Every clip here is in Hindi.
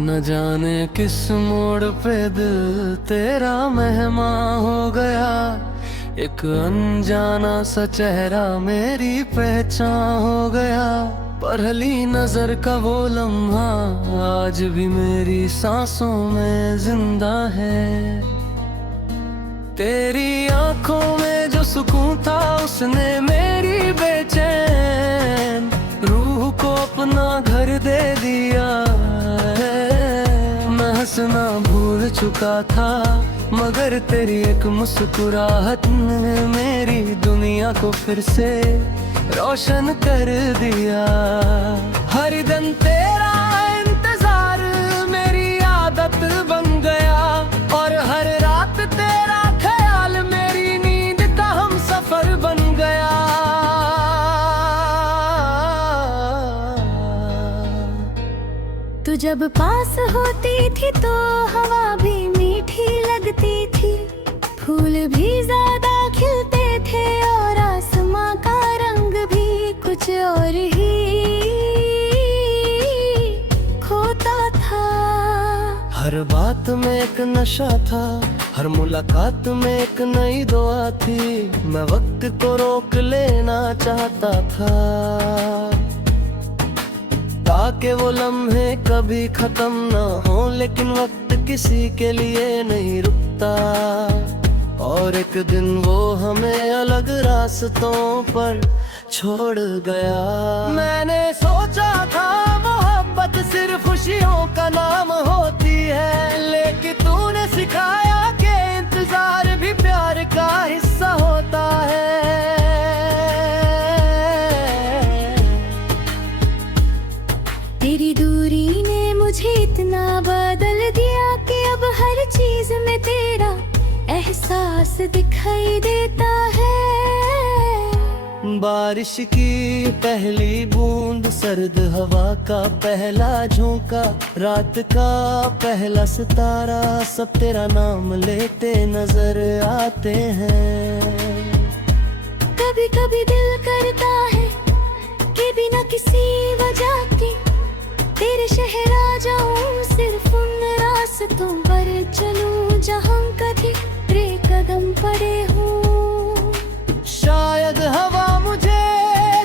न जाने किस मोड़ पे दिल तेरा मेहमान हो गया। एक अनजाना सा चेहरा मेरी पहचान हो गया। पहली नजर का वो लम्हा आज भी मेरी सांसों में जिंदा है। तेरी आंखों में जो सुकून था उसने मेरी बेचैन रूह को अपना घर दे दिया है। मैं हंसना भूल चुका था मगर तेरी एक मुस्कुराहट ने मेरी दुनिया को फिर से रोशन कर दिया। हर दिन तेरा इंतजार मेरी आदत बन गया और हर रात तेरा ख्याल मेरी नींद का हम सफर बन गया। तू जब पास होती थी तो हवा भी मीठी लगती थी, फूल भी ज्यादा खिलते थे और आसमां का रंग भी कुछ और ही खोता था। हर बात में एक नशा था, हर मुलाकात में एक नई दुआ थी। मैं वक्त को रोक लेना चाहता था ताकि वो लम्हे कभी खत्म ना हो, लेकिन वक्त किसी के लिए नहीं रुकता। और एक दिन वो हमें अलग रास्तों पर छोड़ गया। मैंने सोचा था मोहब्बत सिर्फ खुशियों का नाम होती है, लेकिन तूने सिखाया कि इंतजार भी प्यार का हिस्सा होता है। तेरी दूरी ने मुझे इतना बदल दिया कि अब हर चीज में तेरा एहसास दिखाई देता है। बारिश की पहली बूंद, सर्द हवा का पहला झोंका, रात का पहला सितारा, सब तेरा नाम लेते नजर आते हैं। कभी कभी दिल करता है कि बिना किसी वजह के तेरे शहर आ जाऊं, सिर्फ उन रास्तों पर चलूं जहां कभी तेरे कदम पड़े हों। शायद हवा मुझे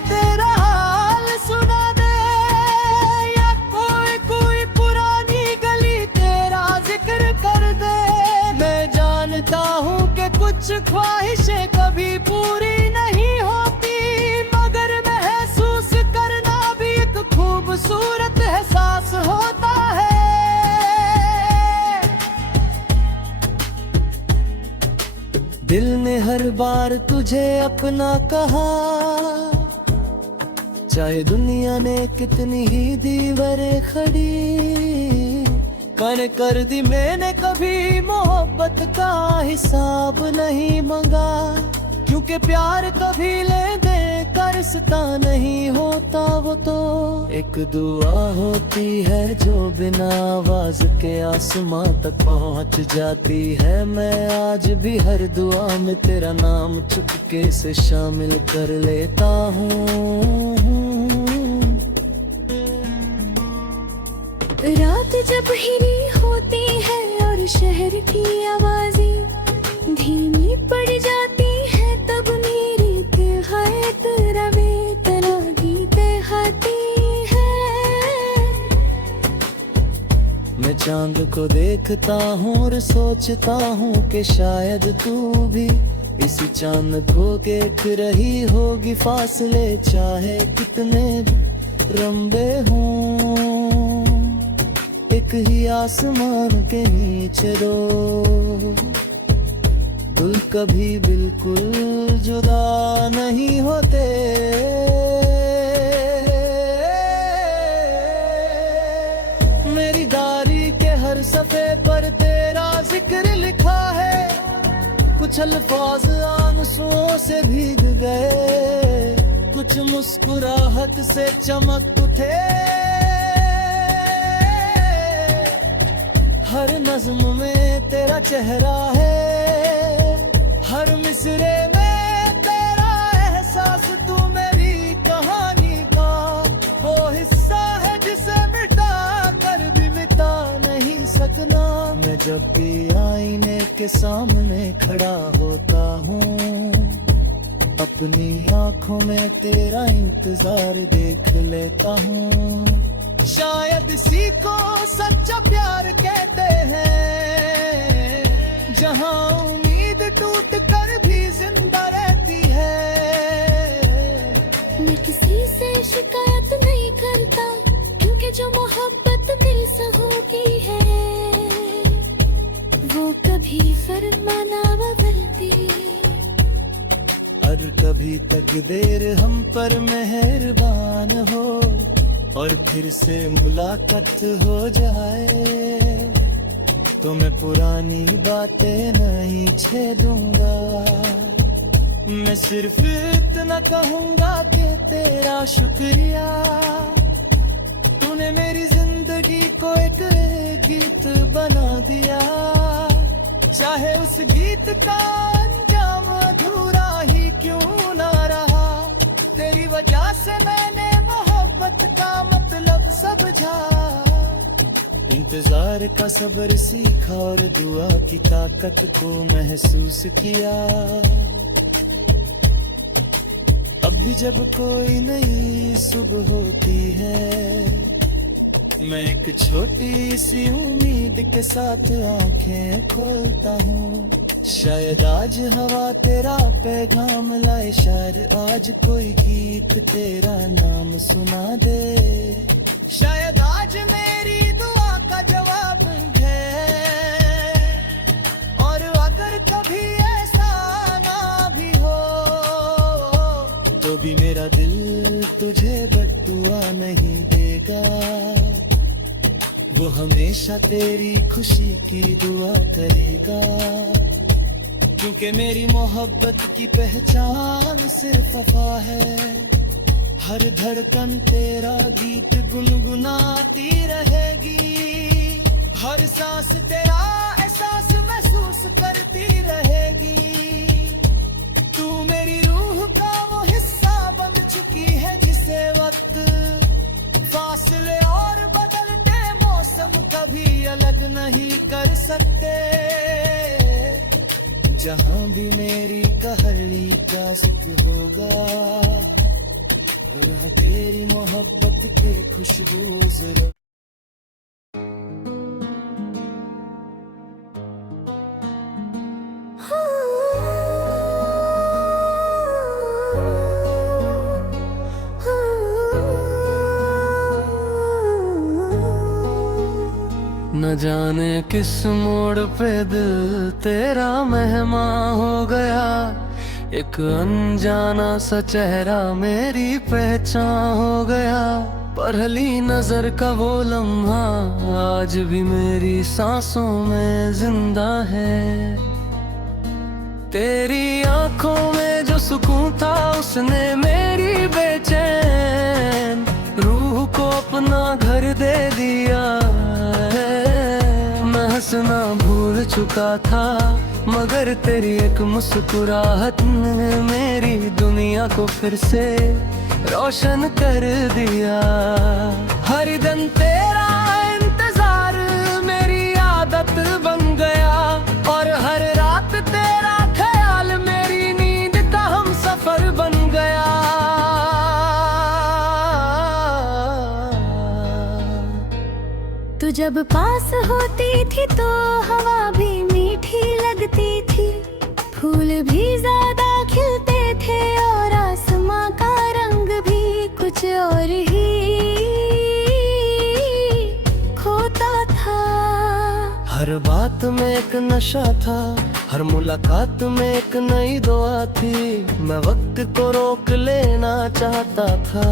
तेरा हाल सुना दे, या कोई कोई पुरानी गली तेरा जिक्र कर दे। मैं जानता हूँ कि कुछ ख्वाहिशें कभी पूरी नहीं होती, मगर महसूस करना भी एक खूबसूरत एहसास होता है। दिल ने हर बार तुझे अपना कहा, चाहे दुनिया ने कितनी ही दीवारें खड़ी कर दी। मैंने कभी मोहब्बत का हिसाब नहीं मांगा, क्योंकि प्यार कभी ले दे का रिश्ता नहीं होता। वो तो एक दुआ होती है जो बिना आवाज के आसमां तक पहुंच जाती है। मैं आज भी हर दुआ में तेरा नाम चुपके से शामिल कर लेता हूँ। रात जब हिरी होती है और शहर की आवाजें धीमी पड़ जाती है, तब मेरी तिहायत रवे तेरा गीत गाती है। मैं चांद को देखता हूँ और सोचता हूँ कि शायद तू भी इसी चांद को देख रही होगी। फासले चाहे कितने लंबे हों, एक ही आसमान के नीचे दो दिल कभी बिल्कुल जुदा नहीं होते। मेरी डायरी के हर सफे पर तेरा जिक्र लिखा है, कुछ अल्फाज आंसुओं से भीग गए, कुछ मुस्कुराहट से चमक उठे। हर नज्म में तेरा चेहरा है, हर मिसरे में तेरा एहसास। तू मेरी कहानी का वो हिस्सा है जिसे मिटा कर भी मिटा जब भी आईने के सामने खड़ा होता हूँ, अपनी आंखों में तेरा इंतजार देख लेता हूँ। शायद इसी को सच्चा प्यार कहते हैं, जहाँ उम्मीद टूट कर भी जिंदा रहती है। मैं किसी से शिकायत नहीं करता, क्योंकि जो मोहब्बत दिल से होती है वो कभी फरमा ना बदलती। और कभी तकदीर हम पर मेहरबान हो और फिर से मुलाकात हो जाए, तो मैं पुरानी बातें नहीं छेड़ूंगा। मैं सिर्फ इतना कहूंगा कि तेरा शुक्रिया, तूने मेरी जिंदगी को एक गीत बना दिया। चाहे उस गीत का अंजाम अधूरा ही क्यों ना रहा, तेरी वजह से मैंने मोहब्बत का मतलब समझा। इंतजार का सब्र सीखा और दुआ की ताकत को महसूस किया। अब भी जब कोई नई सुबह होती है, मैं एक छोटी सी उम्मीद के साथ आंखें खोलता हूँ। शायद आज हवा तेरा पैगाम लाए, शायद आज कोई गीत तेरा नाम सुना दे। शायद आज मेरी दुआ का जवाब है, और अगर कभी ऐसा ना भी हो, तो भी मेरा दिल तुझे बद्दुआ नहीं देगा। वो हमेशा तेरी खुशी की दुआ करेगा, क्योंकि मेरी मोहब्बत की पहचान सिर्फ वफा है। हर धड़कन तेरा गीत गुनगुनाती रहेगी, हर सांस तेरा एहसास महसूस करती रहेगी। तू मेरी रूह का वो हिस्सा बन चुकी है, जिसे वक्त, फासले और बदलते मौसम कभी अलग नहीं कर सकते। जहाँ भी मेरी कहानी का जिक्र होगा, वहाँ तेरी मोहब्बत के खुशबू जरा। न जाने किस मोड़ पे दिल तेरा मेहमान हो गया, एक अनजाना सा चेहरा मेरी पहचान हो गया। पहली नजर का वो लम्हा आज भी मेरी सांसों में जिंदा है। तेरी आंखों में जो सुकून था, उसने मेरी बेचैन रूह को अपना घर दे दिया है। मैं हंसना भूल चुका था, मगर तेरी एक मुस्कुराहट ने मेरी दुनिया को फिर से रोशन कर दिया। हर दिन तेरा इंतजार मेरी आदत बन गया, और हर रात तेरा ख्याल मेरी नींद का हम सफर बन गया। तू जब पास होती थी तो हवा भी मीठी लगती थी, फूल भी ज्यादा खिलते थे, और आसमां का रंग भी कुछ और ही खोता था। हर बात में एक नशा था, हर मुलाकात में एक नई दुआ थी। मैं वक्त को रोक लेना चाहता था,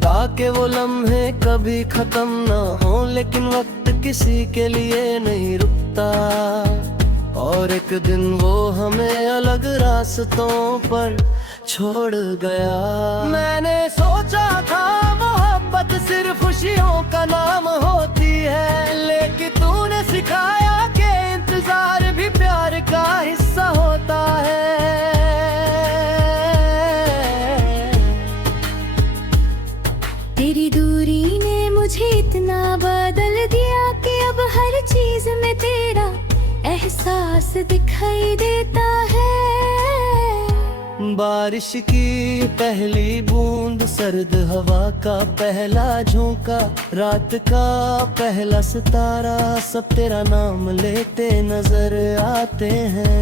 ताकि वो लम्हे कभी खत्म ना हो। लेकिन वक्त किसी के लिए नहीं रुकता, और एक दिन वो हमें अलग रास्तों पर छोड़ गया। मैंने सोचा था मोहब्बत सिर्फ खुशियों का नाम होती है, लेकिन तूने सिखाया कि इंतजार भी प्यार का हिस्सा होता है। तेरी दूरी ने मुझे इतना बदल दिया कि हर चीज में तेरा एहसास दिखाई देता है। बारिश की पहली बूंद, सर्द हवा का पहला झोंका, रात का पहला सितारा, सब तेरा नाम लेते नजर आते हैं।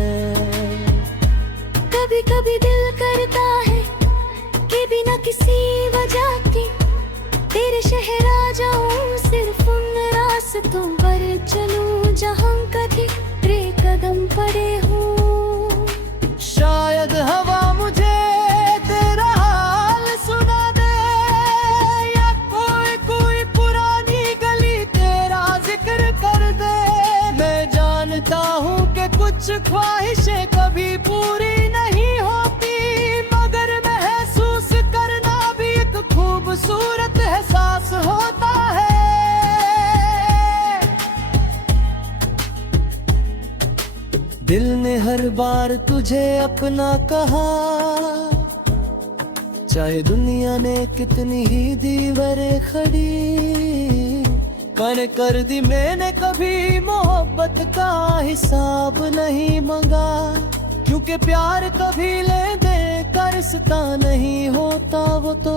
कभी कभी दिल करता है कि बिना किसी वजह के तेरे शहर आ जाऊं, सिर्फ उन रास्तों पर चलूं जहां कभी तेरे कदम पड़े हों। शायद हवा मुझे तेरा हाल सुना दे, या कोई कोई पुरानी गली तेरा जिक्र कर दे। मैं जानता हूँ कि कुछ ख्वाहिशें कभी पूरी नहीं होती, मगर महसूस करना भी एक खूबसूरत एहसास होता है। दिल ने हर बार तुझे अपना कहा, चाहे दुनिया ने कितनी ही दीवारें खड़ी कर दी, मैंने कभी मोहब्बत का हिसाब नहीं मांगा, क्योंकि प्यार कभी ले दे का रिश्ता नहीं होता। वो तो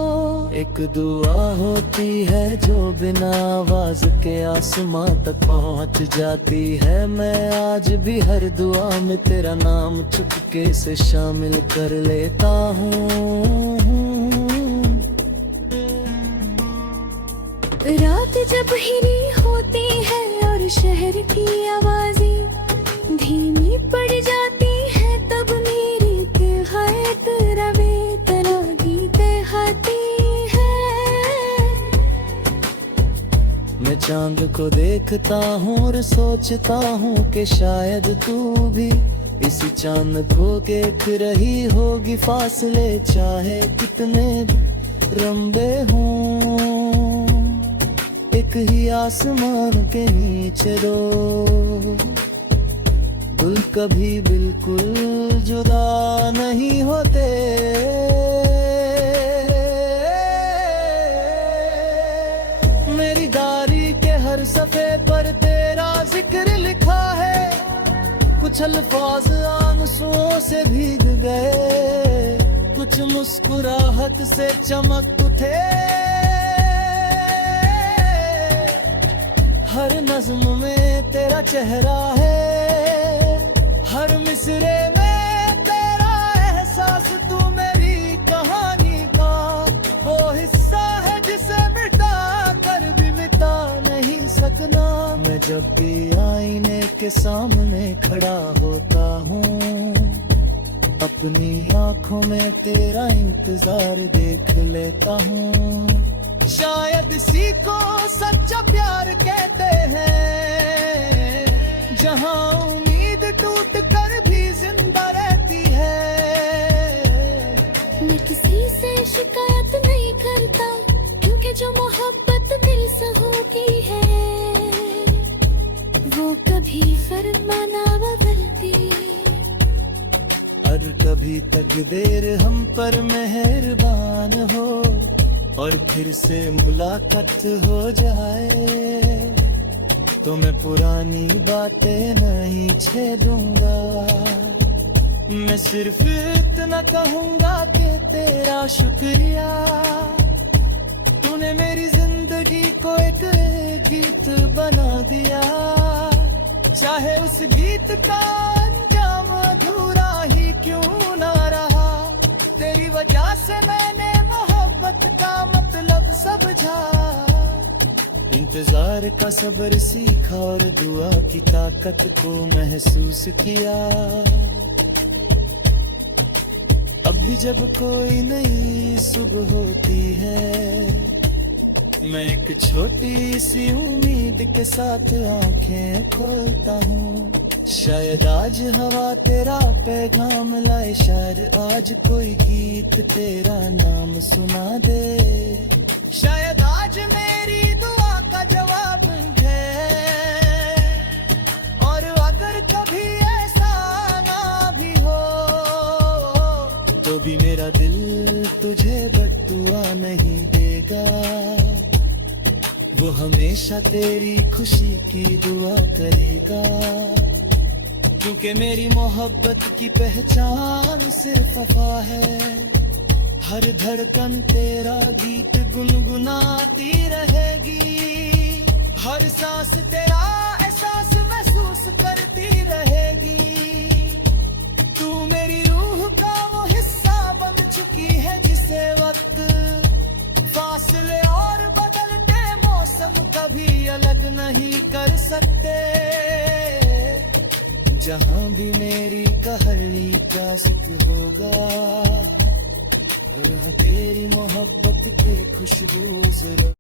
एक दुआ होती है जो बिना आवाज के आसमां तक पहुंच जाती है। मैं आज भी हर दुआ में तेरा नाम चुपके से शामिल कर लेता हूँ। रात जब हिरी होती है और शहर की आवाजें धीमी पड़ जाती है, तब मेरी तिहायत रवे तना गीत गाती है। मैं चांद को देखता हूँ और सोचता हूँ कि शायद तू भी इसी चांद को देख रही होगी। फासले चाहे कितने लंबे हों, एक ही आसमान के नीचे दो दिल कभी बिल्कुल जुदा नहीं होते। मेरी डायरी के हर सफे पर तेरा जिक्र लिखा है, कुछ अल्फाज आंसुओं से भीग गए, कुछ मुस्कुराहट से चमक उठे। हर नज्म में तेरा चेहरा है, हर मिसरे में तेरा एहसास। तू मेरी कहानी का वो हिस्सा है जिसे मिटा कर भी मिटा नहीं सकना। मैं जब भी आईने के सामने खड़ा होता हूँ, अपनी आंखों में तेरा इंतजार देख लेता हूँ। शायद इसी को सच्चा प्यार कहते हैं, जहां उम्मीद टूट कर भी जिंदा रहती है। मैं किसी से शिकायत नहीं करता, क्योंकि जो मोहब्बत दिल से होती है वो कभी फरमाना बदलती। और कभी तकदीर हम पर मेहरबान हो और फिर से मुलाकात हो जाए, तो मैं पुरानी बातें नहीं छेड़ूंगा। मैं सिर्फ इतना कहूंगा कि तेरा शुक्रिया, तूने मेरी जिंदगी को एक गीत बना दिया। चाहे उस गीत का अंजाम अधूरा ही क्यों ना रहा, तेरी वजह से मैंने मोहब्बत का मतलब समझा। इंतजार का सब्र सीखा और दुआ की ताकत को महसूस किया। अब भी जब कोई नई सुबह होती है, मैं एक छोटी सी उम्मीद के साथ आंखें खोलता हूँ। शायद आज हवा तेरा पैगाम लाए, शायद आज कोई गीत तेरा नाम सुना दे। शायद आज मेरी दुआ का जवाब है, और अगर कभी ऐसा ना भी हो, तो भी मेरा दिल तुझे बद्दुआ नहीं देगा। वो वो हमेशा तेरी खुशी की दुआ करेगा, क्योंकि मेरी मोहब्बत की पहचान सिर्फ वफा है। हर धड़कन तेरा गीत गुनगुनाती रहेगी, हर सांस तेरा एहसास महसूस करती रहेगी। तू मेरी रूह का वो हिस्सा बन चुकी है जिसे वक्त, फासले और बदलते मौसम कभी अलग नहीं कर सकते। जहां भी मेरी कहली का जिक्र होगा, वहाँ तेरी मोहब्बत की खुशबू जरूर